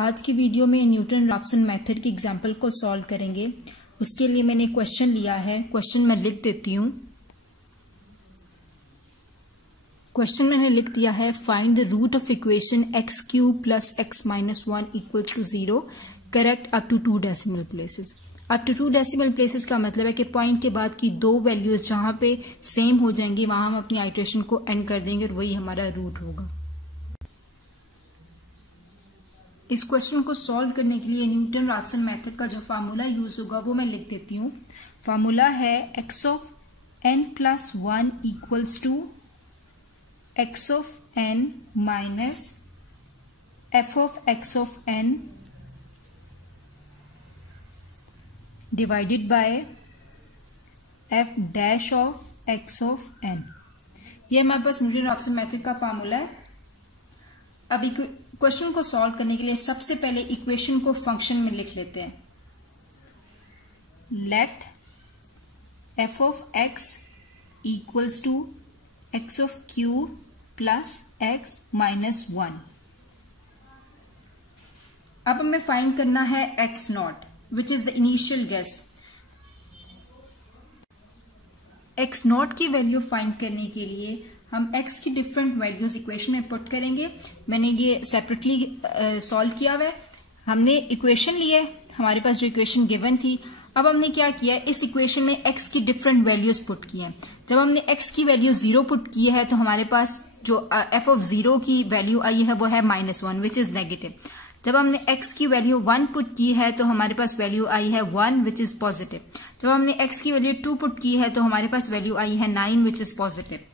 आज की वीडियो में न्यूटन रैप्सन मेथड की एग्जाम्पल को सॉल्व करेंगे। उसके लिए मैंने क्वेश्चन लिया है। क्वेश्चन मैं लिख देती हूँ। क्वेश्चन मैंने लिख दिया है, find the root of equation x cube plus x minus 1 equals to 0 correct up to 2 decimal places. Up to 2 decimal places का मतलब है कि पॉइंट के बाद की दो वैल्यूज जहां पे सेम हो जाएंगी वहां हम अपनी आइटरेशन को एंड कर देंगे और वही हमारा रूट होगा। इस क्वेश्चन को सॉल्व करने के लिए न्यूटन रैप्सन मेथड का जो फार्मूला यूज होगा वो मैं लिख देती हूँ। फार्मूला है x of n plus 1 equals to x of n minus f of x of n divided by f dash of x of n. ये हमारे पास न्यूटन रैप्सन मेथड का फार्मूला है। अब क्वेश्चन को सॉल्व करने के लिए सबसे पहले इक्वेशन को फंक्शन में लिख लेते हैं। Let f of x equals to x of cube plus x minus 1। अब हमें फाइंड करना है x not which is the initial guess. X not की वैल्यू फाइंड करने के लिए हम x की डिफरेंट वैल्यूज इक्वेशन में पुट करेंगे। मैंने ये सेपरेटली सॉल्व किया हुआ है। हमने इक्वेशन लिए, हमारे पास जो इक्वेशन गिवन थी। अब हमने क्या किया है, इस इक्वेशन में x की डिफरेंट वैल्यूज पुट की हैं। जब हमने x की वैल्यू 0 पुट की है तो हमारे पास जो f ऑफ 0 की वैल्यू आई है वो है -1 विच इज नेगेटिव। जब हमने x की वैल्यू 1 पुट की है तो हमारे पास वैल्यू आई है 1 विच इज पॉजिटिव। जब हमने x की वैल्यू 2 पुट की है तो हमारे पास वैल्यू आई है 9 विच इज पॉजिटिव।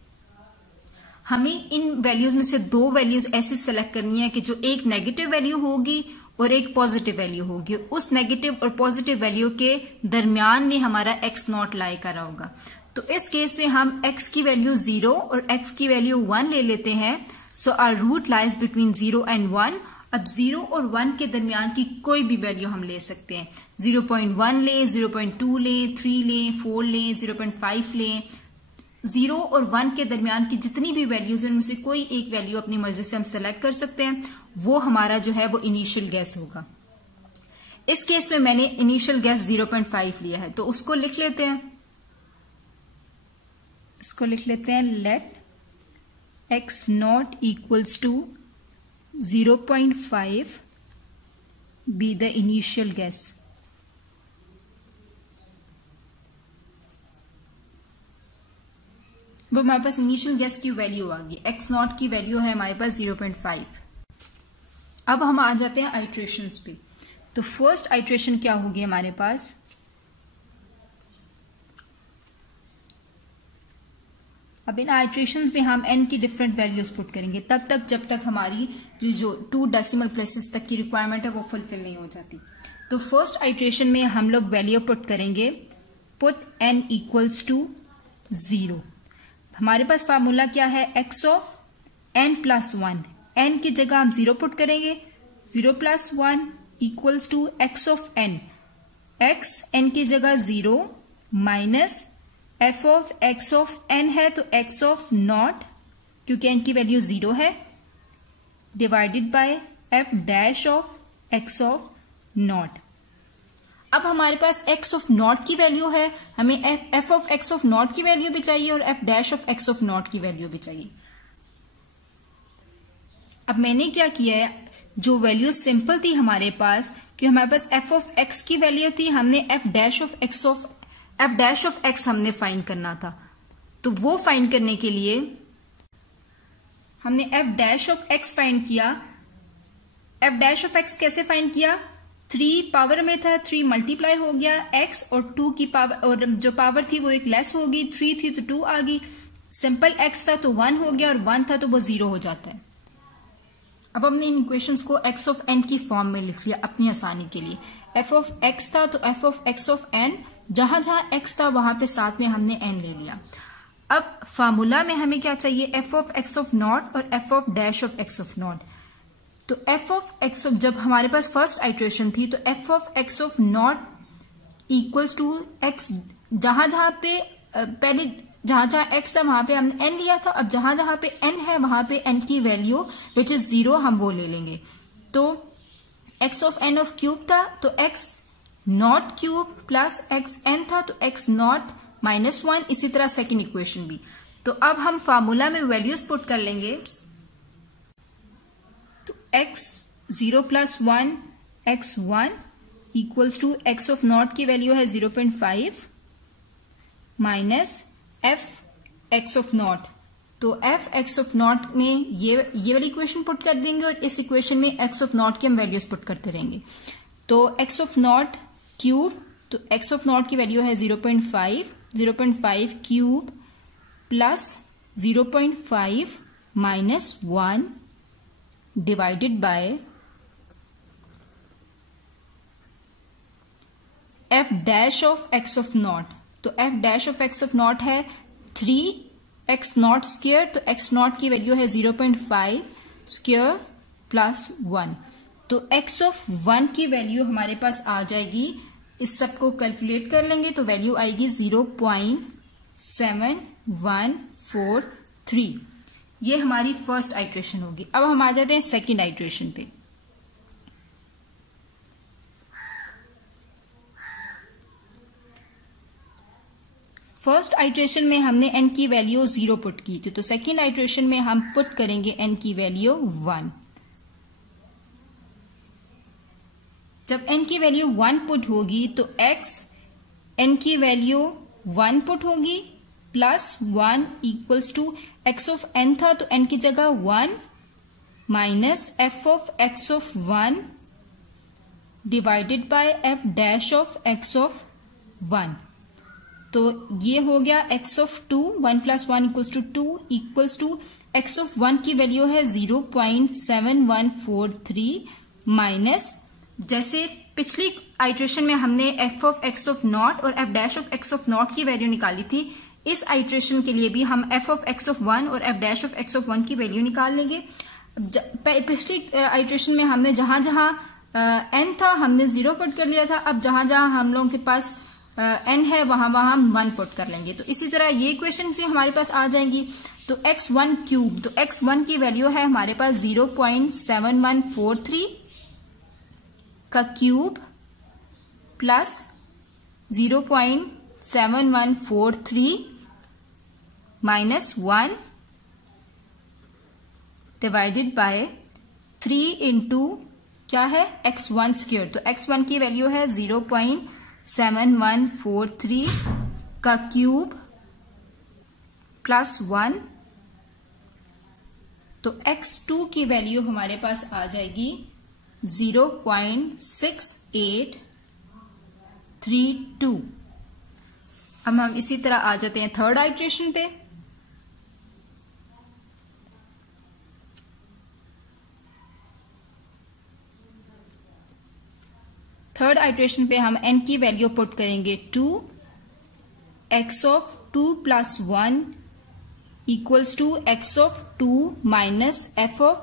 हमें इन वैल्यूज में से दो वैल्यूज ऐसे सेलेक्ट करनी है कि जो एक नेगेटिव वैल्यू होगी और एक पॉजिटिव वैल्यू होगी। उस नेगेटिव और पॉजिटिव वैल्यू के दरमियान में हमारा एक्स नॉट लाई करा होगा। तो इस केस में हम x की वैल्यू 0 और x की वैल्यू 1 ले लेते हैं। So our root lies between 0 and 1। अब 0 और 1 के दरमियान की कोई भी वैल्यू हम ले सकते हैं। 0.1 ले, 0.2 ले, 3 ले, 4 ले, 0.5 ले। 0 और 1 के दरमियान की जितनी भी वैल्यूज हैं उनमें से कोई एक वैल्यू अपनी मर्जी से हम सेलेक्ट कर सकते हैं। वो हमारा जो है वो इनिशियल गैस होगा। इस केस में मैंने इनिशियल गैस 0.5 लिया है तो उसको लिख लेते हैं। इसको लिख लेते हैं, let x not equals to 0.5 be the initial guess. वो हमारे पास इनिशियल गैस की वैल्यू आ गई। एक्स नॉट की वैल्यू है हमारे पास 0.5। अब हम आ जाते हैं आइट्रेशंस पे। तो फर्स्ट आइट्रेशन क्या होगी हमारे पास, अब इन आइट्रेशंस में हम n की डिफरेंट वैल्यूज पुट करेंगे तब तक जब तक हमारी जो 2 डेसिमल प्लेसेस तक की रिक्वायरमेंट है वो फुलफिल नहीं हो जाती। तो फर्स्ट आइट्रेशन में हम लोग वैल्यू पुट करेंगे, पुट n इक्वल्स टू 0। हमारे पास फार्मूला क्या है, x of n plus 1। n की जगह हम 0 पुट करेंगे। 0 plus 1 equals to x of n। x n की जगह 0 minus f of x of n है तो x ऑफ नॉट, क्योंकि n की वैल्यू 0 है, divided by f dash of x of not. अब हमारे पास x ऑफ नॉट की वैल्यू है, हमें f of x of not की वैल्यू भी चाहिए और f dash of x of not की वैल्यू भी चाहिए। अब मैंने क्या किया है, जो वैल्यू सिंपल थी हमारे पास, कि हमारे पास f ऑफ x की वैल्यू थी, हमने f डैश ऑफ x हमने फाइंड करना था। तो वो फाइंड करने के लिए हमने f dash of x find किया। f डैश ऑफ x कैसे फाइंड किया, 3 पावर में था, 3 मल्टीप्लाई हो गया x और 2 की पावर, और जो पावर थी वो एक लेस होगी, 3 थी तो 2 आ गई। सिंपल x था तो 1 हो गया और 1 था तो वो 0 हो जाता है। अब हमने इन इक्वेशंस को x ऑफ n की फॉर्म में लिख लिया अपनी आसानी के लिए। f ऑफ x था तो f of x of n, जहां जहां x था वहां पे साथ में हमने n ले लिया। अब फार्मूला में हमें क्या चाहिए, f of x of not और f of dash of x of not. तो f ऑफ x ऑफ, जब हमारे पास फर्स्ट आइट्रेशन थी तो f of x of not equals to x, जहां जहां पे पहले जहां जहां x था वहां पे हमने n लिया था। अब जहां जहां पे n है वहां पे n की वैल्यू विच इज 0 हम वो ले लेंगे। तो x of n of cube था तो x not cube plus x n था तो एक्स नॉट -1, इसी तरह सेकेंड इक्वेशन भी। तो अब हम फार्मूला में वैल्यूज पुट कर लेंगे। तो x 0 + 1 x1 equals to x of not की वैल्यू है 0.5 minus f x of not. तो f x ऑफ नॉट में ये वाली इक्वेशन पुट कर देंगे और इस इक्वेशन में x ऑफ नॉट की हम वैल्यूज पुट करते रहेंगे। तो x ऑफ नॉट क्यूब, तो x ऑफ नॉट की वैल्यू है 0.5 cube plus 0.5 minus 1 divided by f dash of x of not. तो f dash of x of not है 3x नॉट स्क्वायर, तो x नॉट की वैल्यू है 0.5 square plus 1। तो x of 1 की value हमारे पास आ जाएगी, इस सब को कैलकुलेट कर लेंगे तो वैल्यू आएगी 0.7143। ये हमारी फर्स्ट आइट्रेशन होगी। अब हम आ जाते हैं सेकेंड आइट्रेशन पे। फर्स्ट आइट्रेशन में हमने n की वैल्यू 0 पुट की थी, तो सेकेंड आइट्रेशन में हम पुट करेंगे n की वैल्यू 1। जब n की वैल्यू 1 पुट होगी तो x n की वैल्यू 1 पुट होगी plus 1 equals to x of n था तो n की जगह 1 minus f of x of 1 divided by f dash of x of 1। तो ये हो गया x of 2, 1 + 1 equals to 2 equals to x of 1 की वैल्यू है 0.7143 माइनस, जैसे पिछली आइट्रेशन में हमने f of x of not और f dash of x of not की वैल्यू निकाली थी, इस आइट्रेशन के लिए भी हम f ऑफ x ऑफ 1 और f dash of x of 1 की वैल्यू निकाल लेंगे। पिछली आइट्रेशन में हमने जहां जहां n था हमने 0 पुट कर लिया था, अब जहां जहां हम लोगों के पास n है वहां वहां हम 1 पुट कर लेंगे। तो इसी तरह ये इक्वेशन से हमारे पास आ जाएंगी। तो x1 क्यूब, तो x1 की वैल्यू है हमारे पास 0.7143 का cube plus 0.7143 minus 1 divided bye 3 into क्या है x1 स्क्वायर। तो x1 की वैल्यू है 0.7143 का क्यूब प्लस 1। तो x2 की वैल्यू हमारे पास आ जाएगी 0.6832। अब हम इसी तरह आ जाते हैं थर्ड आइट्रेशन पे। थर्ड आइट्रेशन पे हम n की वैल्यू पुट करेंगे 2, x of 2 + 1 equals to x of 2 minus f of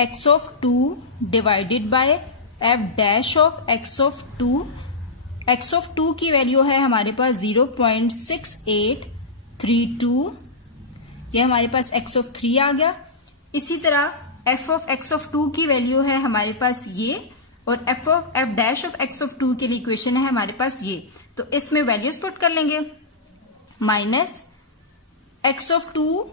x of 2 divided by f dash of x of 2। x of 2 की वैल्यू है हमारे पास 0.6832, ये हमारे पास x ऑफ 3 आ गया। इसी तरह f ऑफ x ऑफ 2 की वैल्यू है हमारे पास ये, और f dash of x of 2 के लिए इक्वेशन है हमारे पास ये। तो इसमें वैल्यूज पुट कर लेंगे, minus x of 2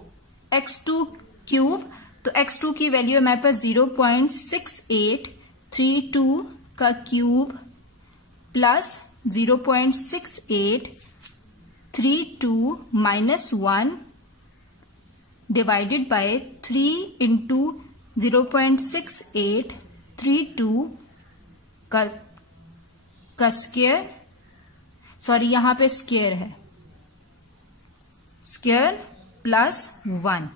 x2 cube, तो x2 की वैल्यू है हमारे पास 0.6832 का cube plus 0.6832 minus 1 divided bye 3 into 0.6832 का स्क्वायर, सॉरी यहां पे स्क्वायर है, स्क्वायर प्लस 1।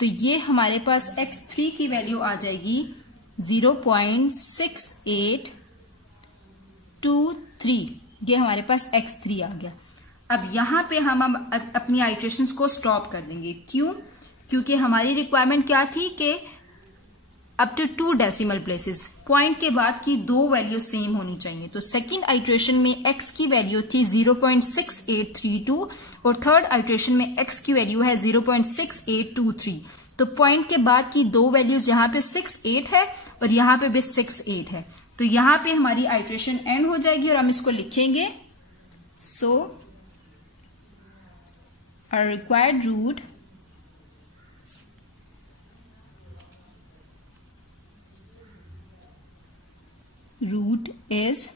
तो ये हमारे पास x3 की वैल्यू आ जाएगी 0.6823, ये हमारे पास x3 आ गया। अब यहां पे हम अपनी आइट्रेशंस को स्टॉप कर देंगे। क्यों? क्योंकि हमारी रिक्वायरमेंट क्या थी कि up to 2 decimal places point के बाद की 2 वैल्यू सेम होनी चाहिए। तो सेकंड आइट्रेशन में x की वैल्यू थी 0.6832 और थर्ड आइट्रेशन में x की वैल्यू है 0.6823। तो पॉइंट के बाद की दो वैल्यूज यहाँ पे 6, 8 है और यहाँ पे भी 6, 8 है, तो यहाँ पे हमारी आइट्रेशन एंड हो जाएगी और हम इसको लिखेंगे सो अ रिक्वायर्ड रूट इज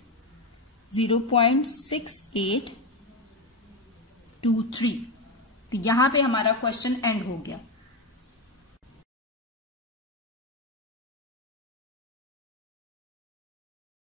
0.6823। तो यहां पे हमारा क्वेश्चन एंड हो गया।